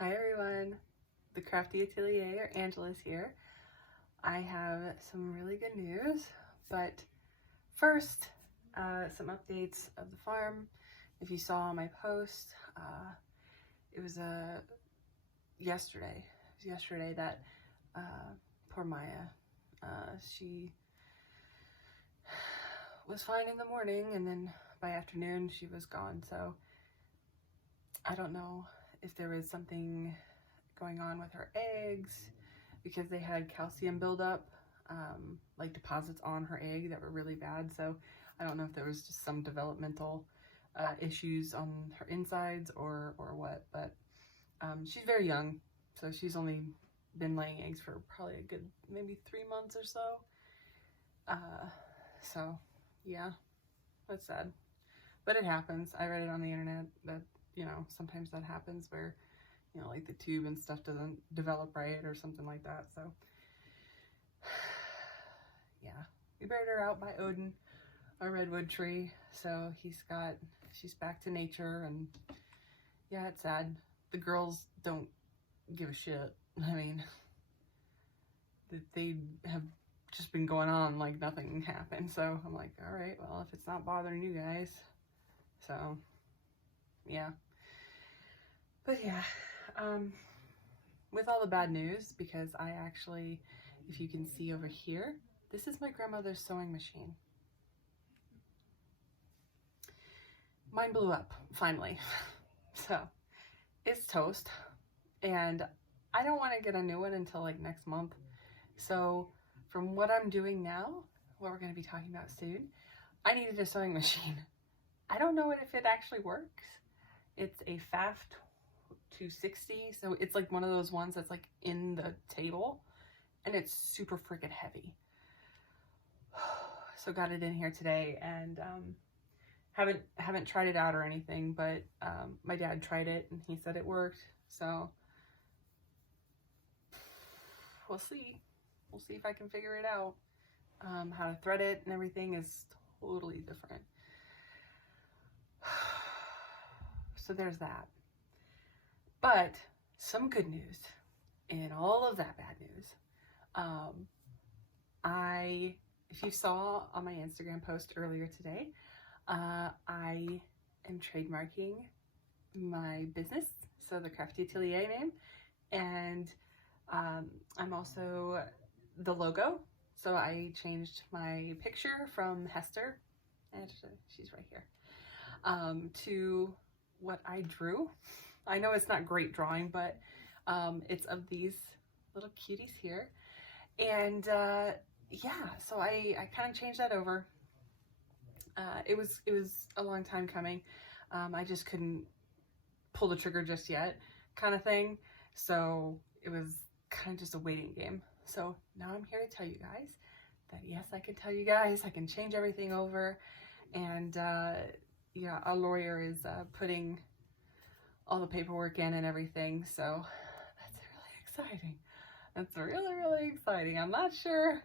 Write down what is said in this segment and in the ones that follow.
Hi everyone, the Crafty Atelier, or Angela's here. I have some really good news, but first, some updates of the farm. If you saw my post, it was yesterday. It was yesterday that poor Maya, she was fine in the morning, and then by afternoon she was gone. So I don't know if there was something going on with her eggs because they had calcium buildup, like deposits on her egg that were really bad. So I don't know if there was just some developmental issues on her insides or what, but she's very young. So she's only been laying eggs for probably a good maybe 3 months or so. So yeah, that's sad, but it happens. I read it on the internet that, you know, sometimes that happens where, you know, like the tube and stuff doesn't develop right or something like that. So yeah, we buried her out by Odin, our redwood tree. So she's back to nature, and yeah, it's sad. The girls don't give a shit. I mean, they have just been going on like nothing happened. So I'm like, all right, well, if it's not bothering you guys. So yeah, but yeah, with all the bad news, because I actually, if you can see over here, this is my grandmother's sewing machine. Mine blew up, finally. So it's toast, and I don't want to get a new one until like next month. So from what I'm doing now, what we're going to be talking about soon, I needed a sewing machine. I don't know if it actually works. It's a FAF 260, so it's like one of those ones that's like in the table, and it's super freaking heavy. So got it in here today, and haven't tried it out or anything, but my dad tried it and he said it worked. So we'll see if I can figure it out. How to thread it and everything is totally different. So there's that. But some good news in all of that bad news. If you saw on my Instagram post earlier today, I am trademarking my business, so the Crafty Atelier name, and I'm also the logo. So I changed my picture from Hester, and she's right here, to what I drew. I know it's not great drawing, but it's of these little cuties here. And yeah, so I kind of changed that over. It was a long time coming. I just couldn't pull the trigger just yet, kind of thing. So it was kind of just a waiting game. So now I'm here to tell you guys that yes, I can tell you guys, I can change everything over. And yeah, a lawyer is putting all the paperwork in and everything. So that's really exciting. That's really, really exciting. I'm not sure.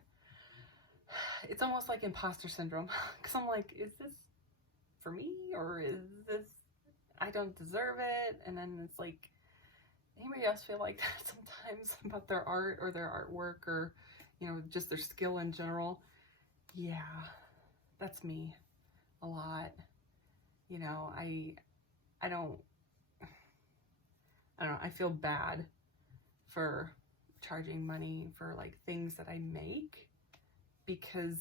It's almost like imposter syndrome, because I'm like, is this for me, or is this, I don't deserve it? And then it's like, anybody else feel like that sometimes about their art or their artwork, or, you know, just their skill in general? Yeah, that's me a lot. You know, I don't know, I feel bad for charging money for like things that I make, because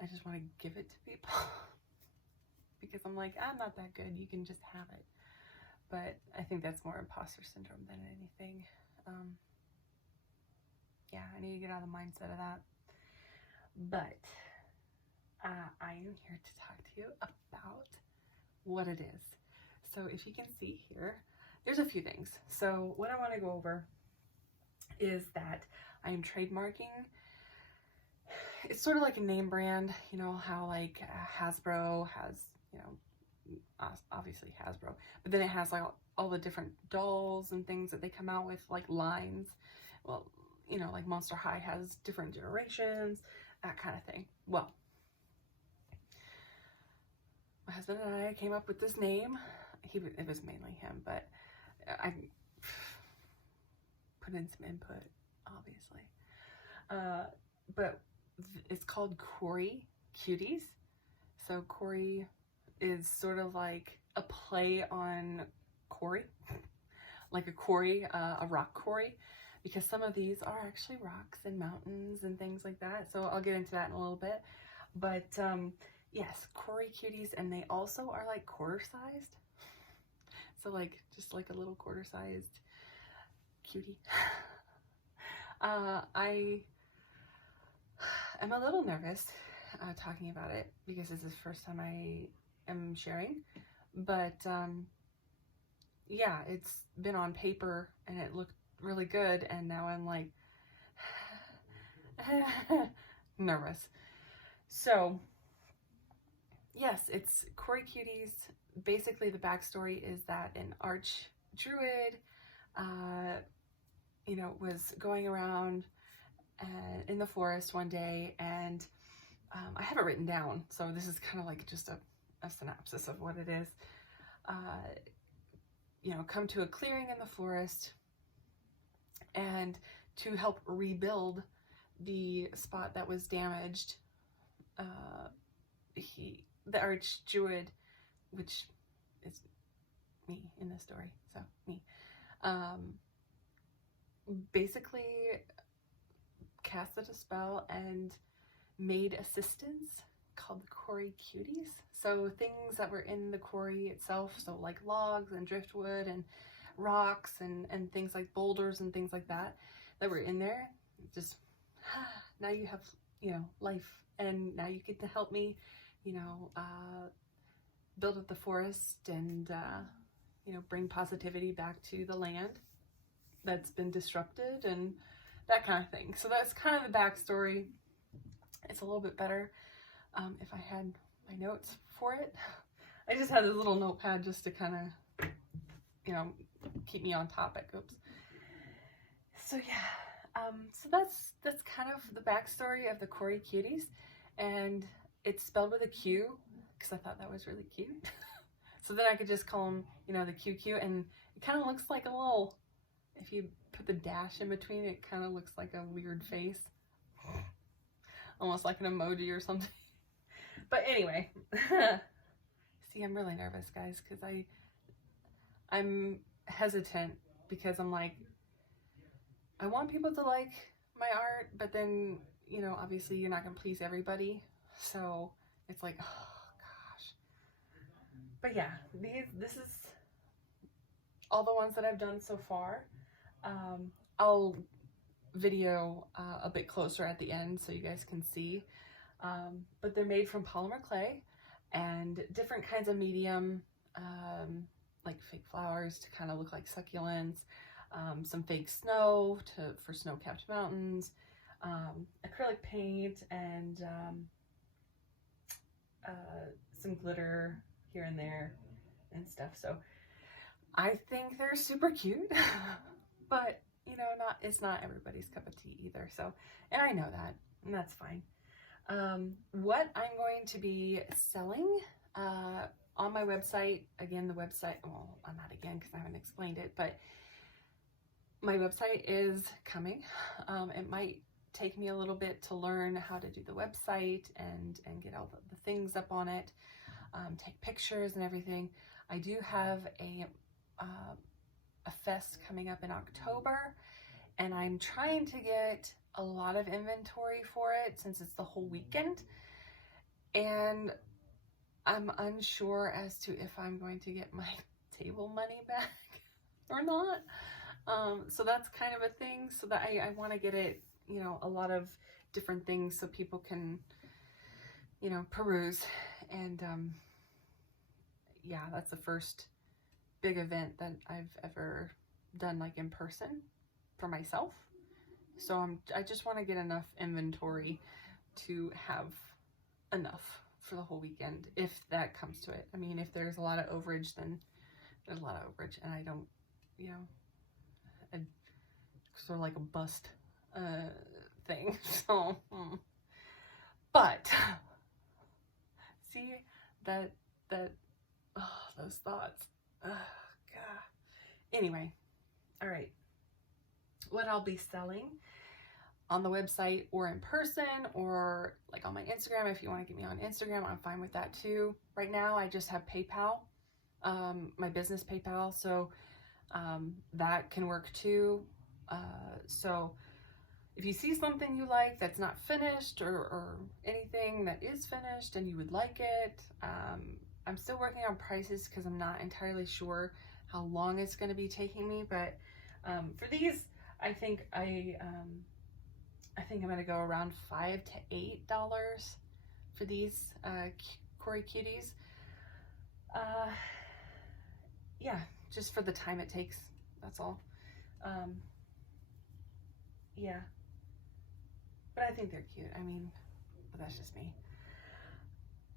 I just want to give it to people. Because I'm like, I'm not that good, you can just have it. But I think that's more imposter syndrome than anything. Yeah, I need to get out of the mindset of that. But I am here to talk to you about what it is. So if you can see here, there's a few things. So what I want to go over is that I am trademarking. It's sort of like a name brand, you know, how like Hasbro has, you know, obviously Hasbro, but then it has like all the different dolls and things that they come out with, like lines. Well, you know, like Monster High has different generations, that kind of thing. Well, my husband and I came up with this name. It was mainly him, but I put in some input, obviously. But it's called Cory Cuties. So Cory is sort of like a play on quarry, like a quarry, a rock quarry, because some of these are actually rocks and mountains and things like that. So I'll get into that in a little bit. But yes, Cory Cuties, and they also are like quarter-sized. So like, just like a little quarter-sized cutie. I am a little nervous talking about it because this is the first time I am sharing, but yeah, it's been on paper and it looked really good, and now I'm like nervous. So yes, it's Cory Cuties. Basically the backstory is that an arch druid you know, was going around in the forest one day, and I have it written down, so this is kind of like just a synopsis of what it is. You know, come to a clearing in the forest, and to help rebuild the spot that was damaged, the arch druid, which is me in this story, so me, basically casted a spell and made assistants called the Cory Cuties. So things that were in the quarry itself, so like logs and driftwood and rocks and things like boulders and things like that were in there, just now you have, you know, life, and now you get to help me, you know, build up the forest and you know, bring positivity back to the land that's been disrupted and that kind of thing. So that's kind of the backstory. It's a little bit better if I had my notes for it. I just had this little notepad just to kind of, you know, keep me on topic. Oops. So yeah, so that's kind of the backstory of the Cory Cuties, and it's spelled with a Q because I thought that was really cute. So then I could just call them, you know, the QQ, and it kind of looks like a little, if you put the dash in between, it kind of looks like a weird face. Almost like an emoji or something. But anyway, see, I'm really nervous, guys, because I'm hesitant because I'm like, I want people to like my art, but then, you know, obviously you're not going to please everybody. So it's like, oh gosh. But yeah, this is all the ones that I've done so far. I'll video a bit closer at the end so you guys can see. But they're made from polymer clay and different kinds of medium, like fake flowers to kind of look like succulents, some fake snow for snow-capped mountains, acrylic paint, and some glitter here and there and stuff. So I think they're super cute, but you know, it's not everybody's cup of tea either. So, and I know that, and that's fine. What I'm going to be selling on my website, again, the website, well, I'm not again because I haven't explained it, but my website is coming. It might take me a little bit to learn how to do the website and get all the things up on it, take pictures and everything. I do have a fest coming up in October, and I'm trying to get a lot of inventory for it since it's the whole weekend, and I'm unsure as to if I'm going to get my table money back or not. So that's kind of a thing, so that I want to get it, you know, a lot of different things so people can, you know, peruse. And yeah, that's the first big event that I've ever done, like in person for myself. So I just want to get enough inventory to have enough for the whole weekend, if that comes to it. I mean, if there's a lot of overage, then there's a lot of overage, and I don't, you know, sort of like a bust thing. So, but see that those thoughts. God. Anyway, all right. what I'll be selling on the website or in person, or like on my Instagram. If you want to get me on Instagram, I'm fine with that too. Right now I just have PayPal, my business PayPal, so that can work too. So if you see something you like that's not finished, or anything that is finished and you would like it, I'm still working on prices because I'm not entirely sure how long it's going to be taking me. But for these, I think I'm going to go around $5 to $8 for these Cory Cuties. Yeah, just for the time it takes. That's all. Yeah. But I think they're cute. I mean, but that's just me.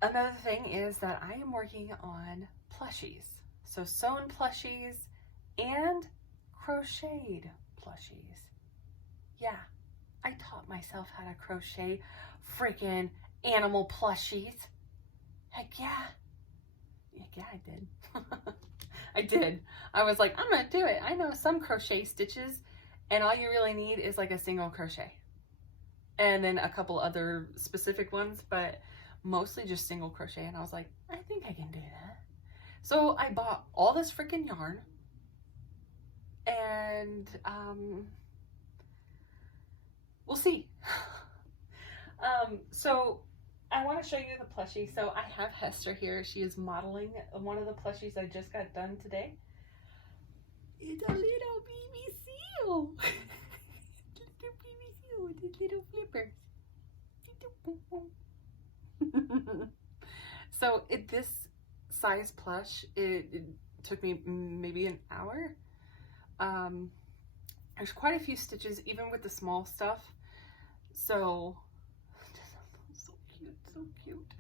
Another thing is that I am working on plushies. So sewn plushies and crocheted plushies. Yeah, I taught myself how to crochet freaking animal plushies. Heck yeah. Heck yeah, I did. I did. I was like, I'm gonna do it. I know some crochet stitches, and all you really need is like a single crochet. And then a couple other specific ones, but mostly just single crochet. And I was like, I think I can do that. So I bought all this freaking yarn, and we'll see. So I want to show you the plushie. So I have Hester here. She is modeling one of the plushies I just got done today. It's a little baby seal. Little baby seal with his little flippers. So this size plush, it took me maybe an hour. There's quite a few stitches, even with the small stuff. So cute, so cute.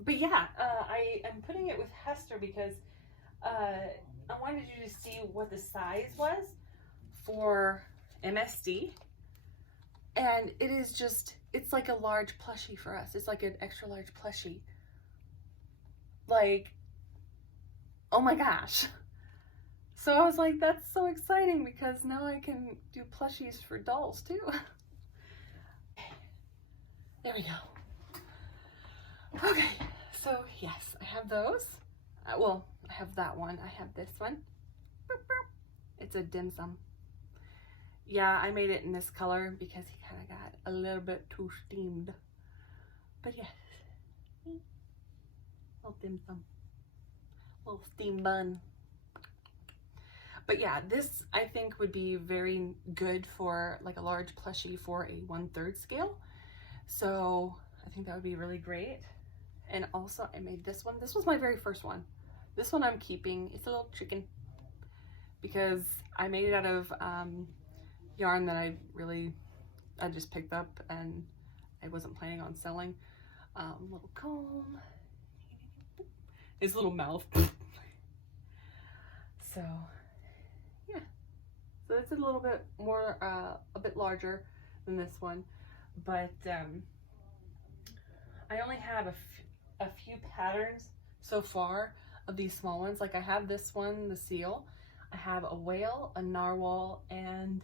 But yeah, I am putting it with Hester because I wanted you to see what the size was for MSD. And it is just, it's like a large plushie for us. It's like an extra large plushie. Like, oh my gosh. So I was like, that's so exciting because now I can do plushies for dolls too. There we go. Okay, so yes, I have those. Well, I have that one. I have this one. It's a dim sum. Yeah, I made it in this color because he kind of got a little bit too steamed. But yes, little dim sum, little steam bun. But yeah, this I think would be very good for like a large plushie for a 1/3 scale. So I think that would be really great. And also I made this one. This was my very first one. This one I'm keeping. It's a little chicken because I made it out of yarn that I just picked up and I wasn't planning on selling. Little comb, his little mouth. So yeah, so it's a little bit more, a bit larger than this one, but I only have a few patterns so far of these small ones. Like I have this one, the seal. I have a whale, a narwhal, and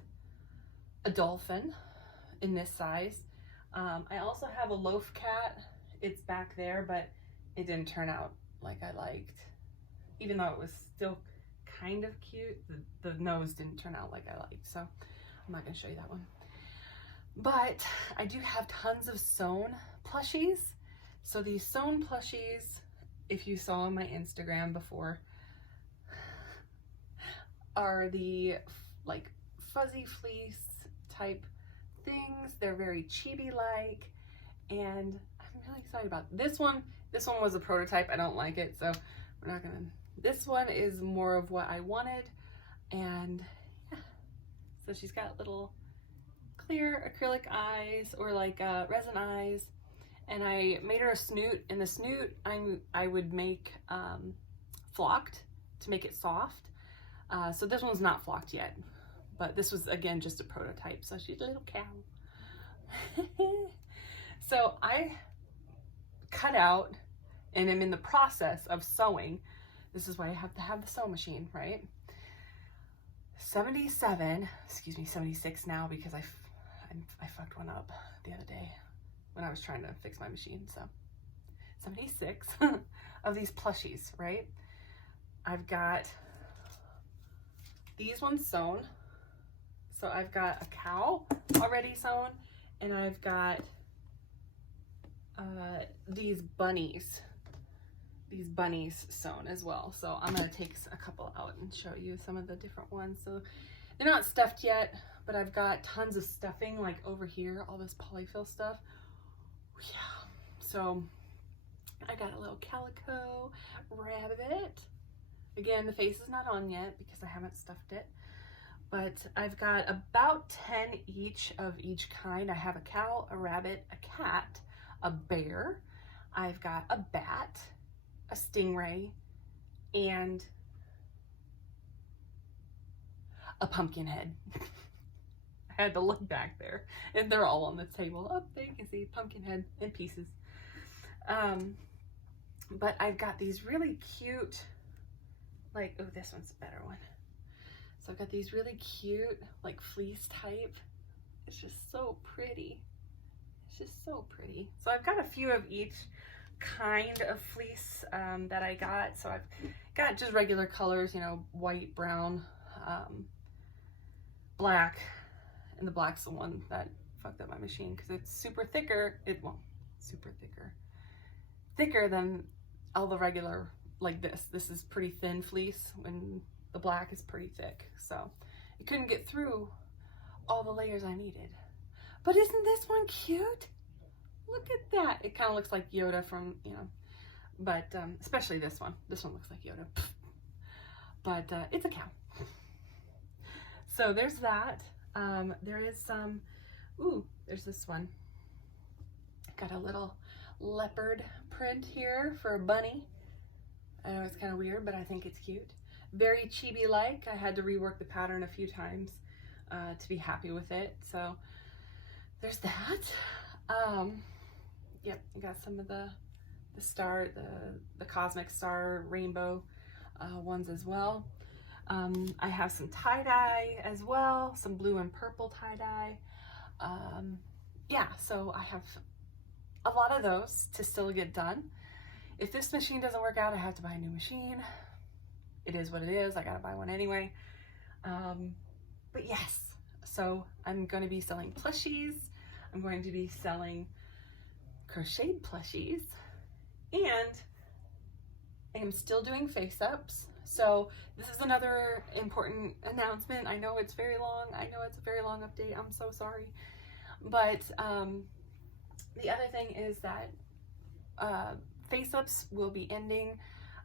a dolphin in this size. I also have a loaf cat. It's back there, but it didn't turn out like I liked. Even though it was still kind of cute, the nose didn't turn out like I liked. So I'm not gonna show you that one. But I do have tons of sewn plushies. So these sewn plushies, if you saw on my Instagram before, are the like fuzzy fleece type things. They're very chibi-like, and I'm really excited about this one. This one was a prototype. I don't like it, so we're not gonna. This one is more of what I wanted, and yeah. So she's got little clear acrylic eyes, or like resin eyes, and I made her a snoot. And the snoot I would make flocked to make it soft. So this one's not flocked yet, but this was again just a prototype. So she's a little cow. So I cut out and I'm in the process of sewing. This is why I have to have the sew machine, right? 77, excuse me, 76 now, because I fucked one up the other day when I was trying to fix my machine. So 76 of these plushies, right? I've got these ones sewn. So I've got a cow already sewn, and I've got these bunnies sewn as well. So I'm gonna take a couple out and show you some of the different ones. So they're not stuffed yet, but I've got tons of stuffing like over here, all this polyfill stuff. Yeah, so I got a little calico rabbit. Again, the face is not on yet because I haven't stuffed it, but I've got about 10 each of each kind. I have a cow, a rabbit, a cat, a bear. I've got a bat, a stingray, and a pumpkin head. I had to look back there, and they're all on the table. Up there you can see pumpkin head in pieces. But I've got these really cute, like, oh, this one's a better one. So I've got these really cute, like, fleece type. It's just so pretty. It's just so pretty. So I've got a few of each kind of fleece that I got. So I've got just regular colors, you know, white, brown, black, and the black's the one that fucked up my machine because it's super thicker. Thicker than all the regular, like this. This is pretty thin fleece when the black is pretty thick. So it couldn't get through all the layers I needed. But isn't this one cute? Look at that. It kind of looks like Yoda from, you know, but especially this one. This one looks like Yoda. But it's a cow. So there's that. There is some, ooh, there's this one. Got a little leopard print here for a bunny. I know it's kind of weird, but I think it's cute. Very chibi-like. I had to rework the pattern a few times to be happy with it. So there's that. Yep, I got some of the star, the cosmic star rainbow ones as well. I have some tie-dye as well, some blue and purple tie-dye. Yeah, so I have a lot of those to still get done. If this machine doesn't work out, I have to buy a new machine. It is what it is. I gotta buy one anyway. But yes, so I'm going to be selling plushies. I'm going to be selling crocheted plushies, and I am still doing face ups. So this is another important announcement. I know it's very long. I know it's a very long update. I'm so sorry. But the other thing is that face ups will be ending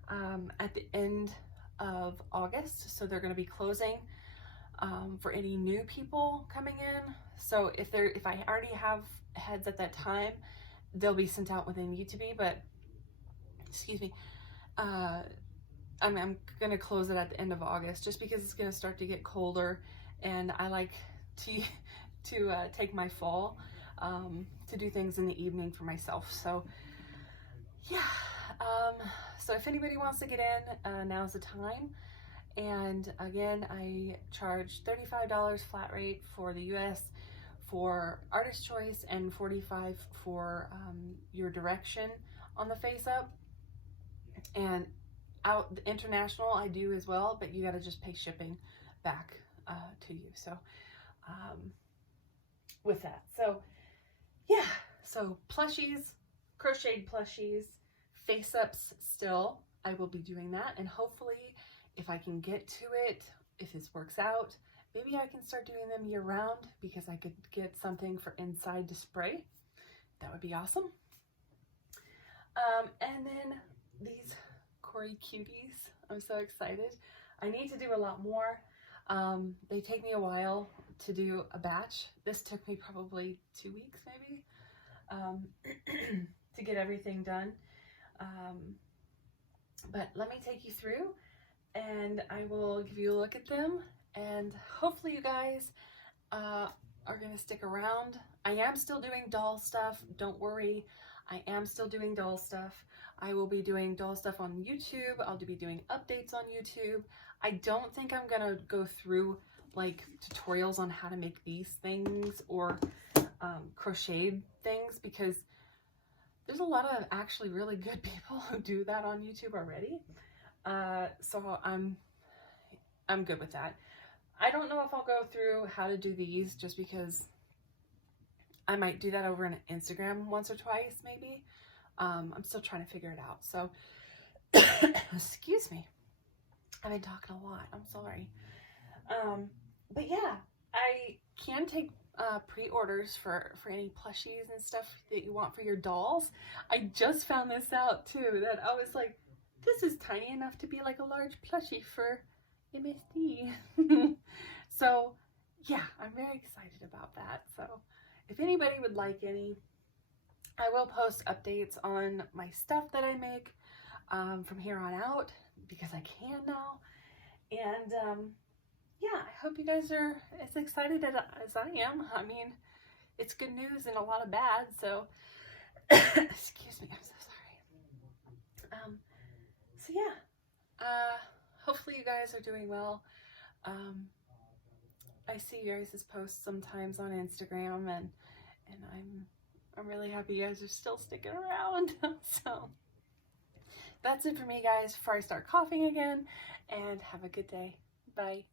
at the end of August. So they're going to be closing for any new people coming in. So if I already have heads at that time, they'll be sent out when they need to be. But excuse me, I'm gonna close it at the end of August just because it's gonna start to get colder, and I like to take my fall to do things in the evening for myself. So yeah, so if anybody wants to get in, now's the time. And again, I charge $35 flat rate for the US for artist choice, and $45 for your direction on the face up. And out the international I do as well, but you got to just pay shipping back to you. So with that, so yeah, so plushies, crocheted plushies, face ups still, I will be doing that. And hopefully if I can get to it, if this works out, maybe I can start doing them year round, because I could get something for inside to spray. That would be awesome. And then these Cory cuties, I'm so excited. I need to do a lot more. They take me a while to do a batch. This took me probably 2 weeks maybe to get everything done. But let me take you through, and I will give you a look at them, and hopefully you guys are gonna stick around. I am still doing doll stuff, don't worry. I am still doing doll stuff. I will be doing doll stuff on YouTube. I'll be doing updates on YouTube. I don't think I'm gonna go through like tutorials on how to make these things or crocheted things, because there's a lot of actually really good people who do that on YouTube already. So I'm good with that. I don't know if I'll go through how to do these, just because I might do that over on Instagram once or twice maybe. I'm still trying to figure it out. So excuse me. I've been talking a lot. I'm sorry. But yeah, I can take pre-orders for any plushies and stuff that you want for your dolls. I just found this out too, that I was like, this is tiny enough to be like a large plushie for MSD. So yeah, I'm very excited about that. So if anybody would like any, I will post updates on my stuff that I make from here on out, because I can now. And yeah, I hope you guys are as excited as I am. I mean, it's good news and a lot of bad, so excuse me, I'm so sorry. So yeah, hopefully you guys are doing well. I see you guys' posts sometimes on Instagram, and I'm really happy you guys are still sticking around. So that's it for me, guys, before I start coughing again, and have a good day. Bye.